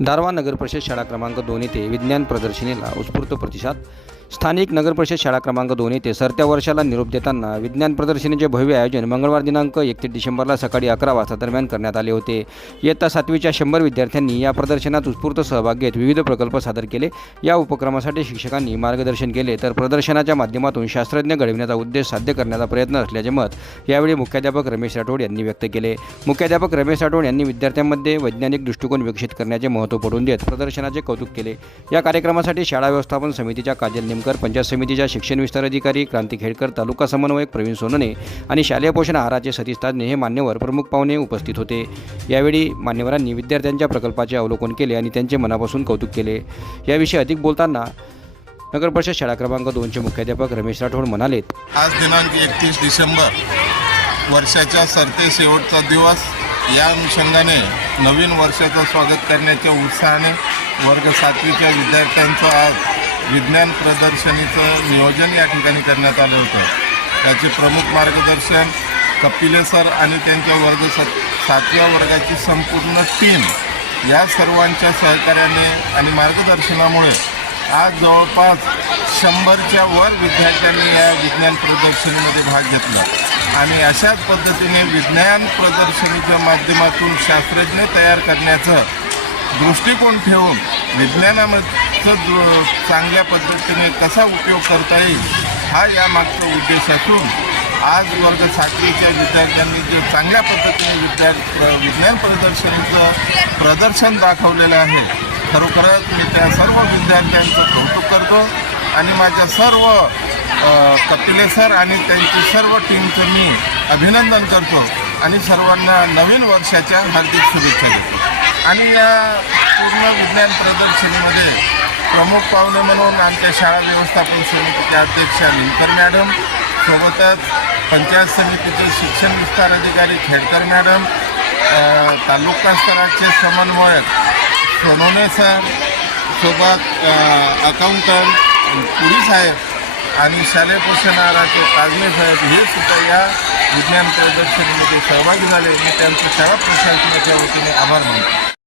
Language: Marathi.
दारवा नगरपरिषद शाळा क्रमांक दोन येथे विज्ञान प्रदर्शनीला उत्स्फूर्त प्रतिसाद. स्थानिक नगरपरिषद शाळा क्रमांक दोन येथे सरत्या वर्षाला निरोप देताना विज्ञान प्रदर्शनीचे भव्य आयोजन मंगळवार दिनांक एकतीस डिसेंबरला सकाळी अकरा वाजता दरम्यान करण्यात आले होते. इयत्ता सातवीच्या शंभर विद्यार्थ्यांनी या प्रदर्शनात उत्स्फूर्त सहभाग घेत विविध प्रकल्प सादर केले. या उपक्रमासाठी शिक्षकांनी मार्गदर्शन केले तर प्रदर्शनाच्या माध्यमातून शास्त्रज्ञ घडविण्याचा उद्देश साध्य करण्याचा प्रयत्न असल्याचे मत यावेळी मुख्याध्यापक रमेश राठोड यांनी व्यक्त केले. मुख्याध्यापक रमेश राठोड यांनी विद्यार्थ्यांमध्ये वैज्ञानिक दृष्टिकोन विकसित करण्याचे महत्त्व पडून देत प्रदर्शनाचे कौतुक केले. या कार्यक्रमासाठी शाळा व्यवस्थापन समितीच्या काजल निमकर पंचायत समितीच्या शिक्षण विस्तार अधिकारी क्रांती खेडकर तालुका समन्वयक प्रवीण सोनने आणि शालेय पोषण आहाराचे सतीश ताजने हे मान्यवर प्रमुख पाहुणे उपस्थित होते. यावेळी मान्यवरांनी विद्यार्थ्यांच्या प्रकल्पाचे अवलोकन केले आणि त्यांचे मनापासून कौतुक केले. याविषयी अधिक बोलताना नगरपरिषद शाळा क्रमांक दोनचे मुख्याध्यापक रमेश राठोड म्हणाले आज दिनांक एकतीस डिसेंबर वर्षाच्या सरते शेवटचा दिवस. या अनुषंगाने नवीन वर्षाचं स्वागत करण्याच्या उत्साहाने वर्ग सातवीच्या विद्यार्थ्यांचं आज विज्ञान प्रदर्शनीचं नियोजन या ठिकाणी करण्यात आलं होतं. त्याचे प्रमुख मार्गदर्शन कपिले सर आणि त्यांच्या वर्ग सात सातव्या वर्गाची संपूर्ण टीम या सर्वांच्या सहकार्याने आणि मार्गदर्शनामुळे आज जवळपास शंभरच्या वर विद्यार्थ्यांनी या विज्ञान प्रदर्शनीमध्ये भाग घेतला. आणि अशाच पद्धतीने विज्ञान प्रदर्शनीच्या माध्यमातून शास्त्रज्ञ तयार करण्याचं दृष्टिकोन ठेवून विज्ञानाचं दृ चांगल्या पद्धतीने कसा उपयोग करता येईल हा यामागचा उद्देश असून आज वर्ग सातवीच्या विद्यार्थ्यांनी जे चांगल्या पद्धतीने विद्या प्र- विज्ञान प्रदर्शनीचं प्रदर्शन दाखवलेलं आहे खरोखरच मी त्या सर्व विद्यार्थ्यांचं कौतुक करतो. आणि माझ्या सर्व कपिलेसर कपिले सर आणि त्यांची सर्व टीमचं मी अभिनंदन करतो आणि सर्वांना नवीन वर्षाच्या हार्दिक शुभेच्छा देतो. आणि या पूर्ण विज्ञान प्रदर्शनीमध्ये प्रमुख पाहुणे म्हणून आमच्या शाळा व्यवस्थापन समितीच्या अध्यक्षा लिंकर मॅडम सोबतच पंचायत समितीचे शिक्षण विस्तार अधिकारी खेडकर मॅडम तालुका स्तराचे समन्वयक सोनोने सर सोबत अकाउंटंट पुरी साहेब आणि शालेय पोषणाराचे काजमे साहेब हे सुद्धा या विज्ञान प्रदर्शनीमध्ये सहभागी झाले. मी त्यांचं शाळा प्रशासनाच्या वतीने आभार मानतो.